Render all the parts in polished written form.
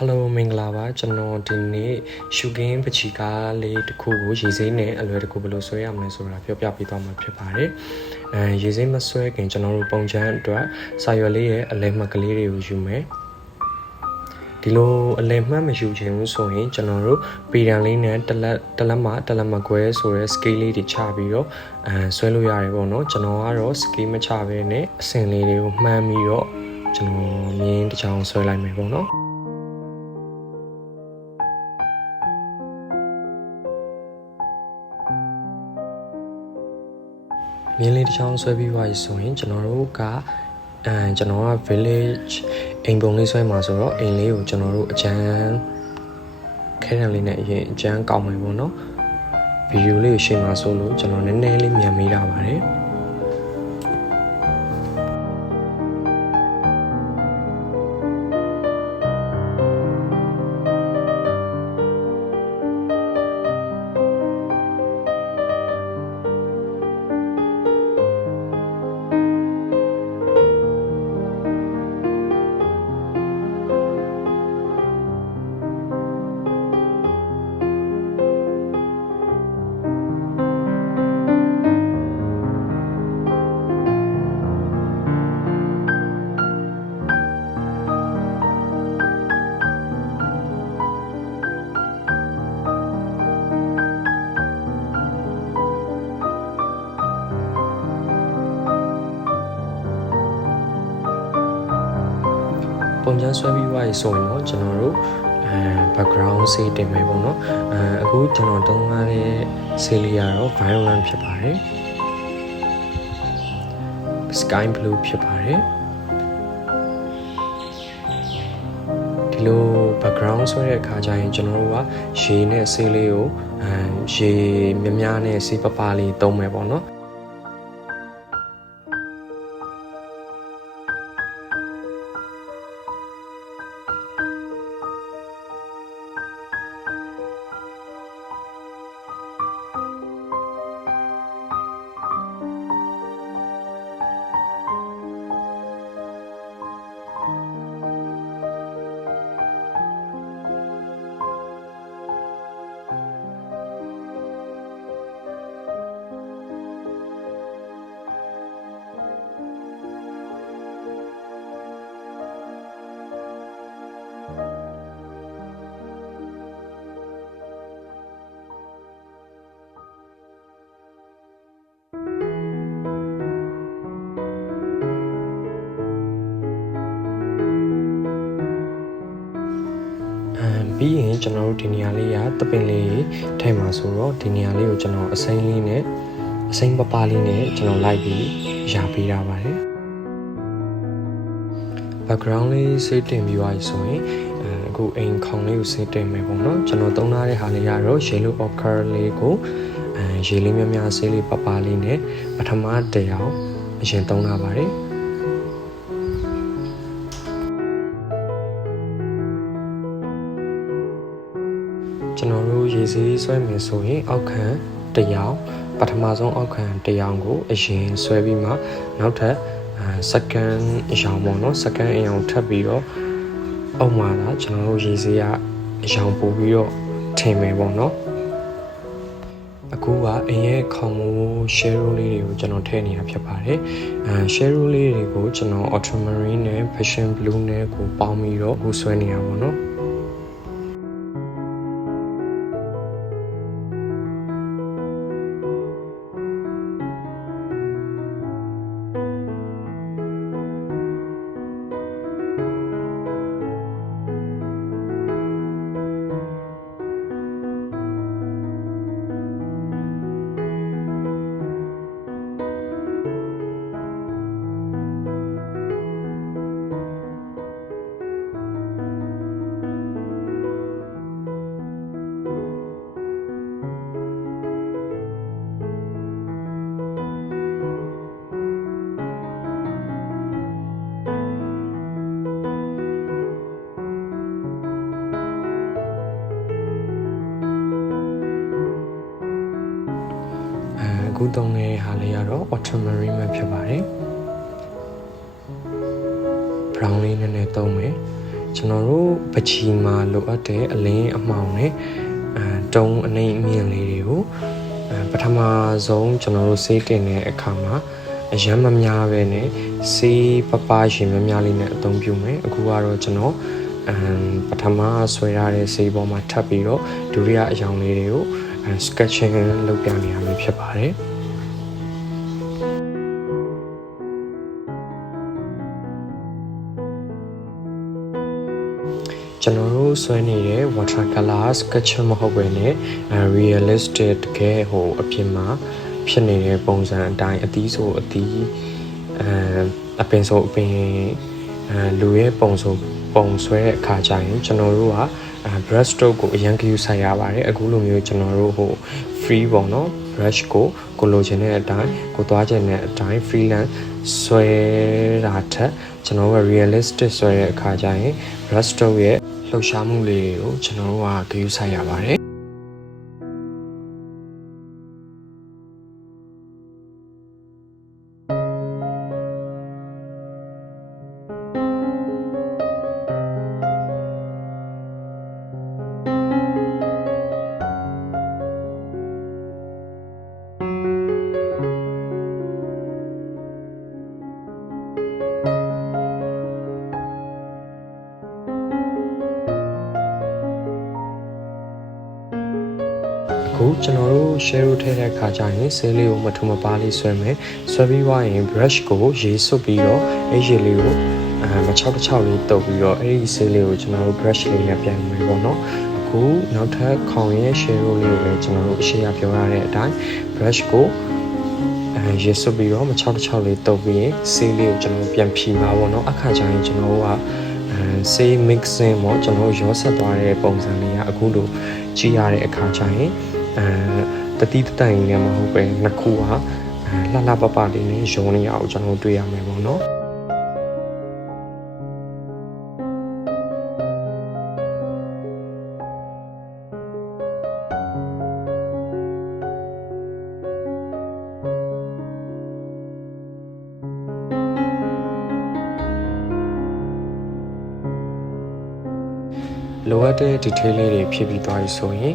Hello မင်္ဂလာပါကျွန်တော်ဒီနေ့ရှုခင်းပချီကားလေးတစ်ခုကိုရေစိမ်းနဲ့အလွယ်တကူဘယ်လိုဆွဲရမလဲဆိုတာပြောပြပေးသွားမှာဖြစ်ပါတယ်ရေစိမ်းမဆွဲခင်ကျွန်တော်တို့ပုံချမ်းအတွက်စာရွက်လေးရဲ့အလယ်မှတ်ကလေးတွေကိုယူမယ်ဒီလိုအလယ်မှတ်မယူချင်ဘူးဆိုရင်ကျွန်တော်တို့ပေတံလေးနဲ့တလက်မကွဲဆိုတဲ့ scale လေးတွေချပြီးတော့ဆွဲလို့ရတယ်ပေါ့နော်ကျွန်တော်ကတော့ scale မချဘဲနဲ့အဆင့်လေးတွေကိုမှန်းပြီးတော့ကျွန်တော်မြင်းတစ်ချောင်းဆွဲလိုက်မယ်ပေါ့နော်မြင်းလေးတစ်ချောင်းဆွဲပြီးသွားပြီဆိုရင်ကျွန်တော်တို့ကvillage အိမ်ပုံလေးဆွဲမှာဆိုတော့အိမ်လေးကိုကျွန်တော်တို့အကျန်းခဲတံလေးနဲ့အရင်အကျန်းကောက်မယ်ပေါ့နော်ဗီဒီယိုလေးကိုရှင်းမှာဆိုလို့ကျွန်တော်နည်းနည်းလေးမြန်မိတာပါတယ်ပုံချမ်းဆွဲပြီးသွားပြီဆိုရင်တော့ကျွန်တော်တို့background ဆေးတင်မယ်ပေါ့နော်အခုကျွန်တော်သုံးရတဲ့ဆေးလေးကတော့ Violent ဖြစ်ပါတယ် Sky Blue ဖြစ်ပါတယ်ဒီလို background ဆွဲတဲ့အခါကျရင်ကျွန်တော်တို့ကရေနဲ့ဆေးလေးကိုရေများနဲ့ဆေးပပလေးသုံးမယ်ပေါ့နော်ပြီးရင်ကျွန်တော်တို့ဒီနေရာလေးကတပင်လေးထိုင်မှာဆိုတော့ဒီနေရာလေးကိုကျွန်တော်အစိမ်းလေးနဲ့အစိမ်းပပလေးနဲ့ကျွန်တော်လိုက်ပြီးရာပေးရပါတယ် background လေးဆေးတင်ပြီးသွားပြီဆိုရင်အခုအိမ်ခေါင်လေးကိုဆေးတင်မယ်ပေါ့နော်ကျွန်တော်သုံးထားတဲ့ဟာလေးကတော့ yellow ochre လေးကိုရေလေးများဆေးလေးပပလေးနဲ့ပထမတစ်ယောက်အရင်သုံးထားပါတယ်ကျွန်တော်တို့ရေစေးဆွဲမယ်ဆိုရင်အောက်ခံတစ်ယောက်ပထမဆုံးအောက်ခံတစ်ယောက်ကိုအရင်ဆွဲပြီးမှနောက်ထပ်second အယောင်ပေါ့နော် second အယောင်ထပ်ပြီးတော့အောက်မှာကကျွန်တော်တို့ရေစေးကအယောင်ပို့ပြီးတော့ထင်မယ်ပေါ့နော်အခုကအိမ်ရဲ့ခေါင်မိုး share လေးတွေကိုကျွန်တော်ထည့်နေတာဖြစ်ပါတယ်share လေးတွေကိုကျွန်တော် ultramarine နဲ့ passion blue နဲ့ကိုပေါင်းပြီးတော့အခုဆွဲနေတာပေါ့နော်အခုသုံးတဲ့ဟာလေးကတော့ ultramarine ပဲဖြစ်ပါတယ် brown လေးနည်းနည်းသုံးမယ် ကျွန်တော်တို့ပချီမှာလိုအပ်တဲ့အလင်းအမှောင်နဲ့တုံးအနှိမ့်အမြင့်လေးတွေကိုပထမဆုံးကျွန်တော်တို့ဆေးတင်တဲ့အခါမှာအရမ်းမများပဲနဲ့ဆေးပပရှင်များများလေးနဲ့အသုံးပြုမယ်အခုကတော့ကျွန်တော်ပထမဆွဲရတဲ့ဆေးပေါ်မှာထပ်ပြီးတော့ဒုတိယအယောင်လေးတွေကိုsketching လုပ်ပြနေရမှာဖြစ်ပါတယ်ကျွန်တော်တို့ဆွဲနေတဲ့ watercolor sketch မဟုတ်ဘဲနဲ့ realistic တကယ်ဟိုအပြင်မှာဖြစ်နေတဲ့ပုံစံအတိုင်းအသီးဆိုအသီးအပင်ဆိုအပင်လူရဲ့ပုံဆိုပုံဆွဲတဲ့အခါကျရင်ကျွန်တော်တို့ကbrush stroke ကိုအရင်ကယူဆိုင်ရပါတယ်အခုလိုမျိုးကျွန်တော်တို့ဟို free ပေါ့နော် brush ကိုလိုချင်တဲ့အတိုင်းကိုသွားချင်တဲ့အတိုင်း freelance ဆွဲတာထက်ကျွန်တော်တို့ realistic ဆွဲတဲ့အခါကျရင် brush stroke ရဲ့လှုပ်ရှားမှုလေးတွေကိုကျွန်တော်တို့ကဂရုစိုက်ရပါတယ်အခုကျွန်တော်တို့ share ထည့်တဲ့အခါကျရင်ဆေးလေးကိုမထူမပါလေးဆွဲမယ်ဆွဲပြီးွားရင် brush ကိုရေစွပ်ပြီးတော့အဲ့ရေလေးကိုမချောက်တစ်ချောက်လေးတုပ်ပြီးတော့အဲ့ဒီဆေးလေးကိုကျွန်တော်တို့ brush လေးနဲ့ပြန်မယ်ပေါ့နော်အခုနောက်ထပ်ခေါင်ရဲ့ share လေးကိုလည်းကျွန်တော်တို့အရှိရပြောရတဲ့အတိုင်း brush ကိုရေစွပ်ပြီးတော့မချောက်တစ်ချောက်လေးတုပ်ပြီးရင်ဆေးလေးကိုကျွန်တော်ပြန်ဖြီမှာပေါ့နော်အခါကျရင်ကျွန်တော်တို့ကဆေး mixing ပေါ့ကျွန်တော်ရောဆက်သွားတဲ့ပုံစံလေးကအခုလိုကြည့်ရတဲ့အခါကျရင်တတိတတိုင်နဲ့မဟုတ်ပဲနှစ်ခုဟာလှလှပပလေးနဲ့ရုံနေရအောင်ကျွန်တော်တွေ့ရမယ်ပေါ့နော်လိုအပ်တဲ့ detail လေးတွေဖြည့်ပြီးသွားပြီဆိုရင်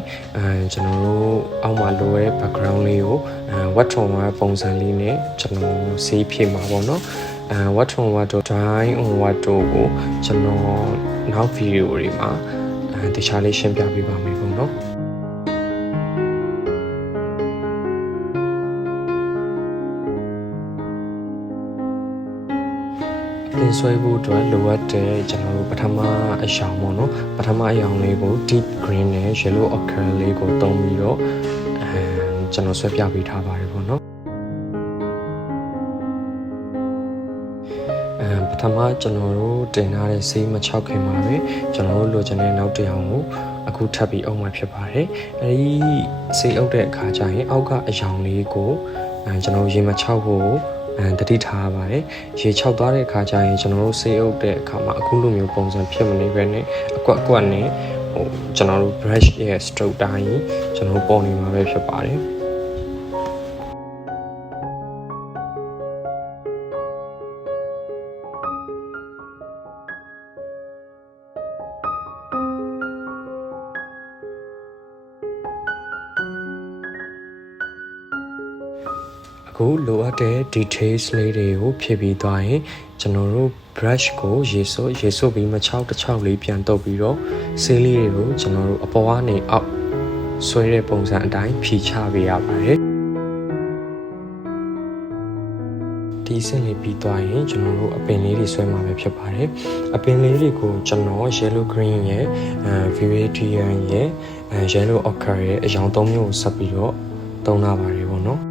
ကျွန်တော်တို့အောက်မှာလိုတဲ့ background လေးကိုwet tone ပုံစံလေးနဲ့ကျွန်တော်ဆေးဖြည့်မှာပေါ့နော်wet tone dry on wet ကိုကျွန်တော်နောက် video တွေမှာတခြားလေးရှင်းပြပေးပါမယ်ပေါ့နော်ပြင်ဆွဲဖို့အတွက်လိုအပ်တဲ့ကျွန်တော်တို့ပထမအယောင်ပေါ့နော်ပထမအယောင်လေးကို deep green နဲ့ yellow ochre လေးကိုသုံးပြီးတော့ကျွန်တော်ဆွဲပြပေးထားပါတယ်ပေါ့နော်ပထမကျွန်တော်တို့တင်ထားတဲ့ဆေးမချောက်ခင်ပါပဲကျွန်တော်တို့လိုချင်တဲ့နောက်တစ်ယောင်ကိုအခုထပ်ပြီးအုပ်မှာဖြစ်ပါတယ်အဲဒီဆေးအုပ်တဲ့အခါကျရင်အောက်ကအယောင်လေးကိုကျွန်တော်ရေမချောက်ဖို့တတိထားပါတယ်ရေချောက်သွားတဲ့အခါကျရင်ကျွန်တော်တို့ဆေးအုပ်တဲ့အခါမှာအခုလိုမျိုးပုံစံဖြစ်မနေပဲနဲ့အကွက်နဲ့ဟိုကျွန်တော်တို့ brush ရဲ့ stroke တိုင်းကျွန်တော်တို့ပေါ်နေမှာပဲဖြစ်ပါတယ်အခုလိုအပ်တဲ့ details လေးတွေကိုဖြည့်ပြီးသွားရင်ကျွန်တော်တို့ brush ကိုရေစွပ်ပြီးမချောက်တစ်ချောက်လေးပြန်တုပ်ပြီးတော့ဆေးလေးတွေကိုကျွန်တော်တို့အပေါ်ကနေအောက်ဆွဲတဲ့ပုံစံအတိုင်းဖြီချပေးရပါတယ်ဒီစင်လေးပြီးသွားရင်ကျွန်တော်တို့အပင်လေးတွေဆွဲမှာပဲဖြစ်ပါတယ်အပင်လေးတွေကိုကျွန်တော် yellow green ရဲ့ viridian ရဲ့ yellow ochre ရဲ့အရောင်၃မျိုးကိုဆက်ပြီးတော့သုံးလာပါတယ်ပေါ့နော်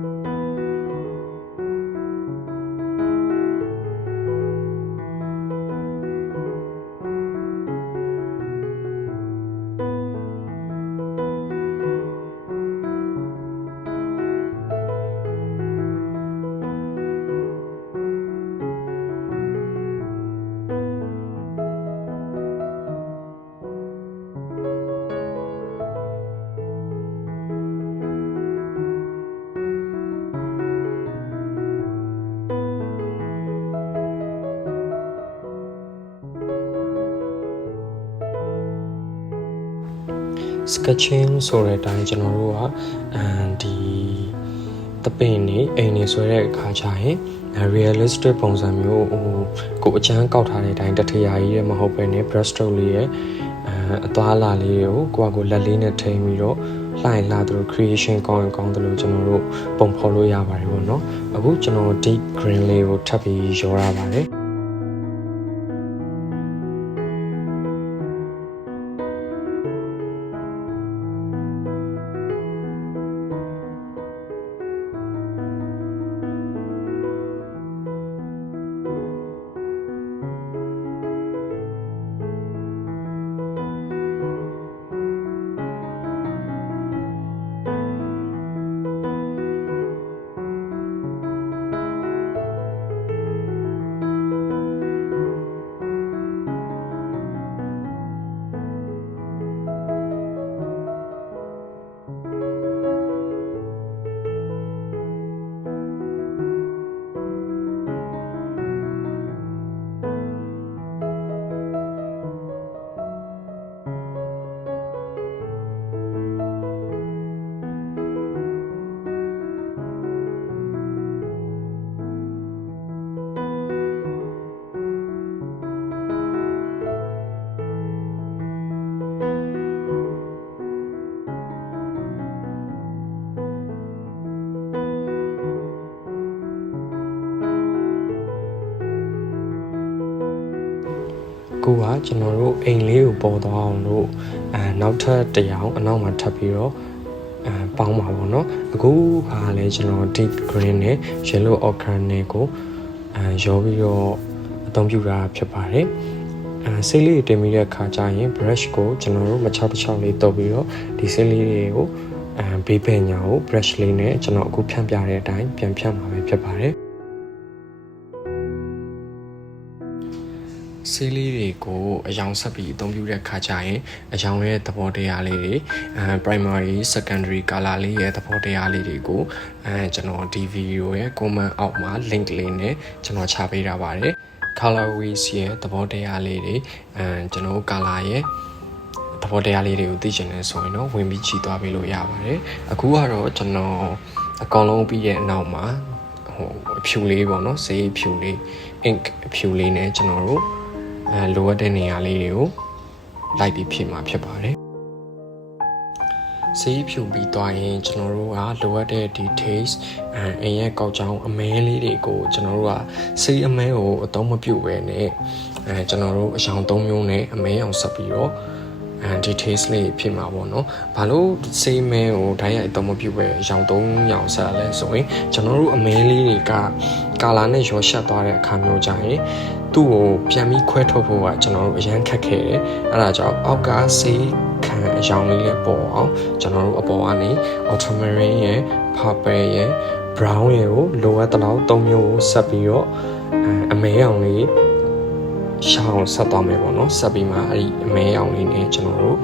sketching ဆိုတဲ့အတိုင်းကျွန်တော်တို့ကဒီတပင်းနေအိမ်နေဆွဲတဲ့အခါကျရင်realistic ပုံစံမျိုးကိုအချမ်းကောက်ထားတဲ့အတိုင်းတထရာကြီးရဲ့မဟုတ်ဘဲနဲ့ brush stroke လေးရဲ့အသွားလာလေးကိုကိုလက်လေးနဲ့ထိန်းပြီးတော့လှိုင်လာသူတို့ creation ကောင်းတယ်လို့ကျွန်တော်တို့ပုံဖော်လို့ရပါတယ်ပေါ့နော်အခုကျွန်တော် deep green လေးကိုထပ်ပြီးရောရပါတယ်ကိုကကျွန်တော်တို့အိမ်လေးကိုပေါ်သွားအောင်လို့နောက်ထပ်တစ်ရောင်အနောက်မှာထပ်ပြီးတော့ပေါင်းပါပေါ့နော်အခုကလည်းကျွန်တော် deep green နဲ့ yellow ochre နဲ့ကိုရောပြီးတော့အသုံးပြုတာဖြစ်ပါတယ်ဆေးလေးတင်ပြီးတဲ့အခါကျရင် brush ကိုကျွန်တော်တို့မချောက်တစ်ချောက်လေးတုပ်ပြီးတော့ဒီဆေးလေးတွေကိုဘေးပညာကို brush လေးနဲ့ကျွန်တော်အခုဖြန့်ပြတဲ့အတိုင်းပြန်ဖြန့်မှာပဲဖြစ်ပါတယ်ဆေးလေးတွေကိုအယောင်ဆက်ပြီးအသုံးပြုတဲ့ခါကျရင်အယောင်ရဲ့သဘောတရားလေးတွေ primary secondary color လေးရဲ့သဘောတရားလေးတွေကိုကျွန်တော်ဒီ video ရဲ့ comment အောက်မှာ link လေးနဲ့ကျွန်တော်ချပေးထားပါတယ် color ways ရဲ့သဘောတရားလေးတွေကျွန်တော် color ရဲ့သဘောတရားလေးတွေကိုသိချင်တယ်ဆိုရင်တော့ဝင်ပြီးကြည့်သွားပေးလို့ရပါတယ်အခုကတော့ကျွန်တော်အကောင်လုံးပြီးရဲ့အနောက်မှာအဖြူလေးပေါ့နော်ဆေးဖြူလေး ink အဖြူလေးနဲ့ကျွန်တော်တို့လိုအပ်တဲ့နေရာလေးတွေကိုလိုက်ပြီးဖြည့်မှာဖြစ်ပါတယ်ဆေးဖြူပြီးသွားရင်ကျွန်တော်တို့ကလိုအပ်တဲ့ details အင်းရဲ့ကောက်ကြောင်းအမဲလေးတွေကိုကျွန်တော်တို့ကဆေးအမဲကိုအသုံးမပြုဘဲနဲ့ကျွန်တော်တို့အရောင်၃မျိုးနဲ့အမဲအောင်ဆက်ပြီးတော့details လေးဖြည့်မှာပေါ့နော်ဘာလို့ဆေးမဲကိုဓာတ်ရိုက်အသုံးမပြုပဲအရောင်၃ရောင်ဆက်လဲဆိုရင်ကျွန်တော်တို့အမဲလေးတွေကကာလာနဲ့ရောရှက်သွားတဲ့အခါမျိုးကြရင်သူ့ကိုပြန်ပြီးခွဲထုတ်ဖို့ကကျွန်တော်တို့အရန်ခက်ခဲတယ်အဲ့ဒါကြောင့်အောက်ကဆေးခံအရောင်လေးလေးပေါ်အောင်ကျွန်တော်တို့အပေါ်ကနေ ultramarine ရဲ့ purple ရဲ့ brown ရဲ့ကိုလိုအပ်တဲ့လောက်၃မျိုးကိုဆက်ပြီးတော့အမဲရောင်လေးရှောင်းဆက်သွားမယ်ပေါ့နော်ဆက်ပြီးမှအဲ့ဒီအမဲရောင်လေးနဲ့ကျွန်တော်တို့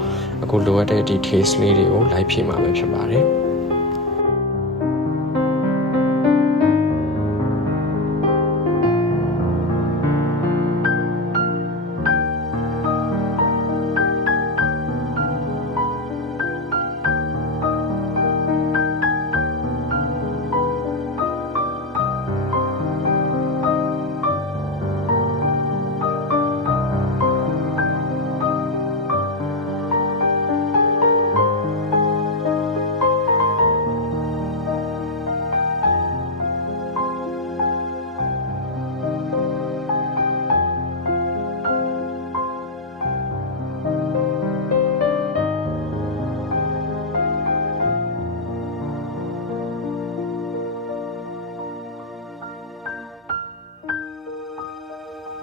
အခုလိုအပ်တဲ့ details လေးတွေကိုလိုက်ဖြည့်မှာပဲဖြစ်ပါတယ်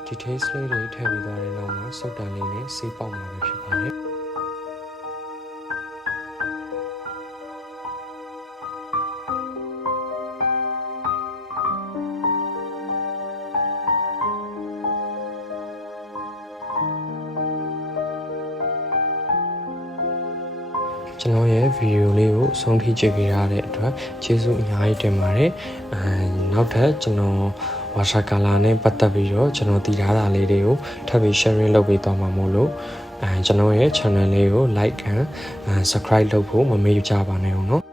details လေးတွေထည့်ပြီးသွားတဲ့နောက်မှာစုပ်တန်လေးနဲ့ဆေးပေါက်မှာပဲဖြစ်ပါတယ်ကျွန်တော်ရဲ့ video လေးကိုအဆုံးထိကြည့်ပေးရတဲ့အတွက်ကျေးဇူးအများကြီးတင်ပါတယ်နောက်ထပ်ကျွန်တော်watercolor နဲ့ပတ်သက်ပြီးတော့ကျွန်တော်တည်ထားတာလေးတွေကိုထပ်ပြီး sharing လုပ်ပေးသွားမှာမို့လို့ ကျွန်တော်ရဲ့ channel လေးကို like and subscribe လုပ်ဖို့မမေ့ကြပါနဲ့ဦးเนาะ